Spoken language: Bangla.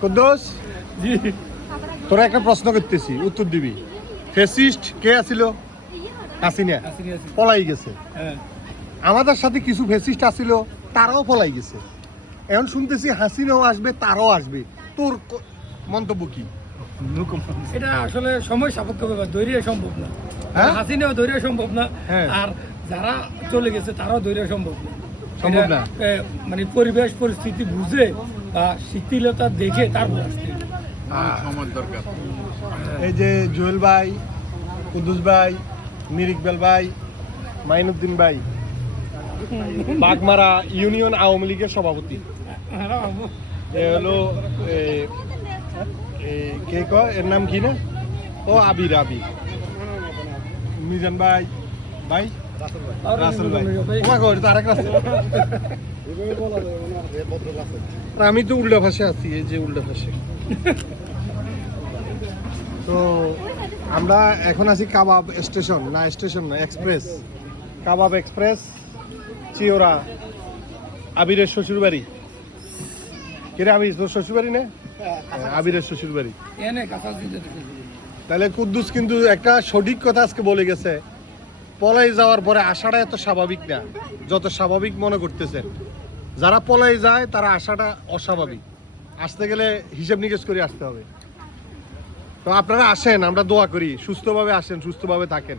কুদ্দুস তোরা একটা প্রশ্ন করতেছি, উত্তর দিবি। ফেসিস্ট কে আছিল? হাসিনা পলাই গেছে। আমাদের সাথে কিছু ফেসিস্ট আছিল, তারাও পলাই গেছে। এখন শুনতেছি হাসিনাও আসবে, তারাও আসবে। তোর মন্তব্য কি? এটা আসলে সময় সাপেক্ষ ব্যাপার, ধৈর্য সম্ভব না। হ্যাঁ? হাসিনাও ধৈর্য সম্ভব না, হ্যাঁ। আর যারা চলে গেছে তারাও ধৈর্য সম্ভব না। সম্ভব না। এটা, মানে পরিবেশ পরিস্থিতি বুঝে বা শিথিলতা দেখে তারপর আসতে হবে। সময় দরকার। এই যে জুয়েল ভাই, কুদ্দুস ভাই, মীর ইকবাল ভাই, মাইনুদ্দিন ভাই, বাগমারা ইউনিয়ন আওয়ামী লীগের সভাপতি। এ হলো কে কয়, এর নাম কি না? ও আবির। মিজান ভাই, ভাই রাসেল ভাই। তোমাকে ওটা তো আরেক রাসেল। আমি তো উল্টা ভাষে আছি, এই যে উল্টা ভাষে। তো আমরা এখন আছি কাবাব স্টেশন, না স্টেশন না, এক্সপ্রেস, কাবাব এক্সপ্রেস, চিওরা, আবিরের শ্বশুর বাড়ি। কিরে আবির, তোর শ্বশুর বাড়ি না? আবিরের শ্বশুর বাড়ি। তাহলে কুদ্দুস কিন্তু একটা সঠিক কথা আজকে বলে গেছে, পলাই যাওয়ার পরে আসাটা এত স্বাভাবিক না যত স্বাভাবিক মনে করতেছেন। যারা পলাই যায় তারা আসাটা অস্বাভাবিক। আসতে গেলে হিসেব নিকেশ করে আসতে হবে। তো আপনারা আসেন, আমরা দোয়া করি সুস্থভাবে আসেন, সুস্থভাবে থাকেন।